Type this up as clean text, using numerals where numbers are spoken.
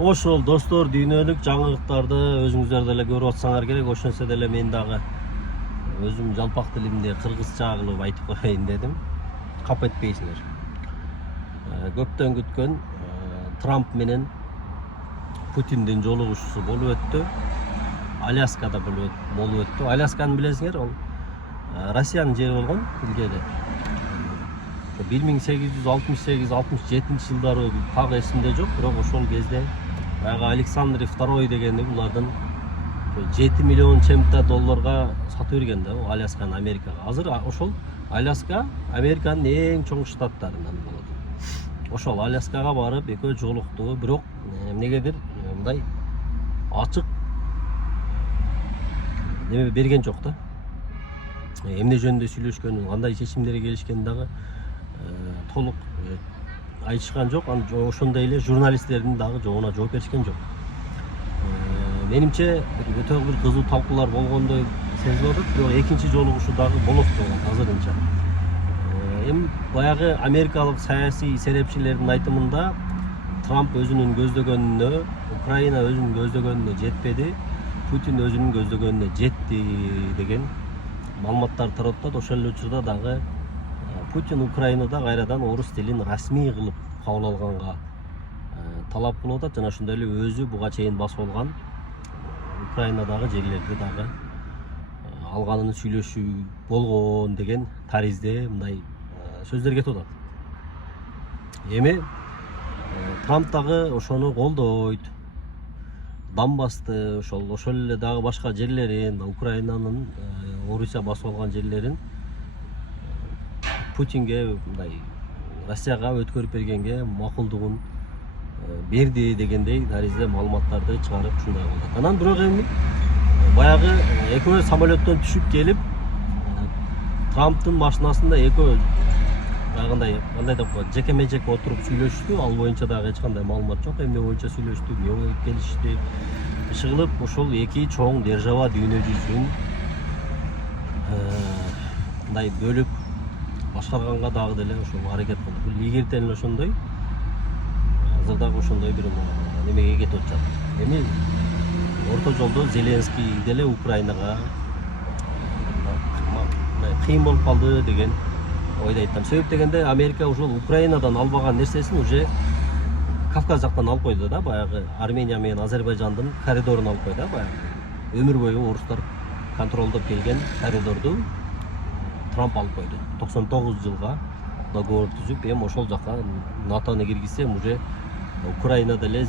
Ошол достор, дүйнөлүк жаңылыктарды өзүңүздөр деле көрүп атсаңар керек. Ошонсо деле мен дагы өзүм жалпак тилимде кыргызча кылып айтып коеюн дедим. Кап этпейсиңер. Көптөн күткөн Трамп менен Путиндин жолугушуусу болуп өттү. Аляскада болуп өттү. Алясканы билесиңер, ол Россиянын жери болгон илгери. 1868-67 жылдары так эсимде жок, бирок ошол кезде баягы Александр II дегени булардын 7 миллион чем-то долларга сатып берген да Алясканы Америкага. Азыр ошол Аляска Американын эң чоң штаттарынан болот. Ошол Аляскага барып экөө жолукту, бирок эмнегедир мындай ачык неме берген жок да. Эмне жөнүндө сүйлөшкөнүн, кандай чечимдерге келишкенин дагы толук айтышкан жок. Ошондой эле журналисттердин дагы жоогуна жооп беришкен жок. Менимче өтө бир кызуу талкуулар болгондой сезилип атат, бирок экинчи жолугушуу дагы болот азырынча. Эми баягы америкалык саясий серепчилердин айтымында Трамп өзүнүн көздөгөнүнө, Украина өзүнүн көздөгөнүнө жетпеди, Путин өзүнүн көздөгөнүнө жетти деген маалыматтар тарап атат. Ошол эле учурда дагы Путин Украинада кайрадан орус тилин расмий кылып кабыл алганга талап кылып атат. Жана ошондой эле өзү буга чейин басып алган Украинадагы жерлерди дагы алганын сүйлөшүү болгон деген таризде мындай сөздөр кетип атат. Эми Трамп дагы ошону колдойт. Донбассты, ошол эле дагы башка жерлерин, Украинанын Орусия басып алган жерлерин Путинге мындай Россияга өткөрүп бергенге макулдугун берди дегендей таризде маалыматтарды чыгарып ушундай кылды. Анан бирок эми баягы экөө самолеттон түшүп келип Трамптын машинасында экөө кандай деп коет, жекеме-жеке отуруп сүйлөштү. Ал боюнча дагы эч кандай маалымат жок. Эмне боюнча сүйлөштү, эмне келишти. Иши кылып ошол эки чоң держава дүйнө жүзүн мындай бөлүп башкарганга дагы деле ошол аракет кылды. Бул ийгертен ошондой. Азыр дагы ошондой бир немеге кетип атат. Эми орто жолдо Зеленский деле Украинага кыйын болуп калды деген ойду айттым. Себеп дегенде Америка ошол Украинадан албаган нерсесин уже Кавказ жактан алып койду да, баягы Армения менен Азербайжандын коридорун алып койду да, баягы өмүр бою орустар контролдоп келген коридорду Трамп алып койду. 99 жылга договор түзүп, эми ошол жака НАТОну киргизсем уже Украина деле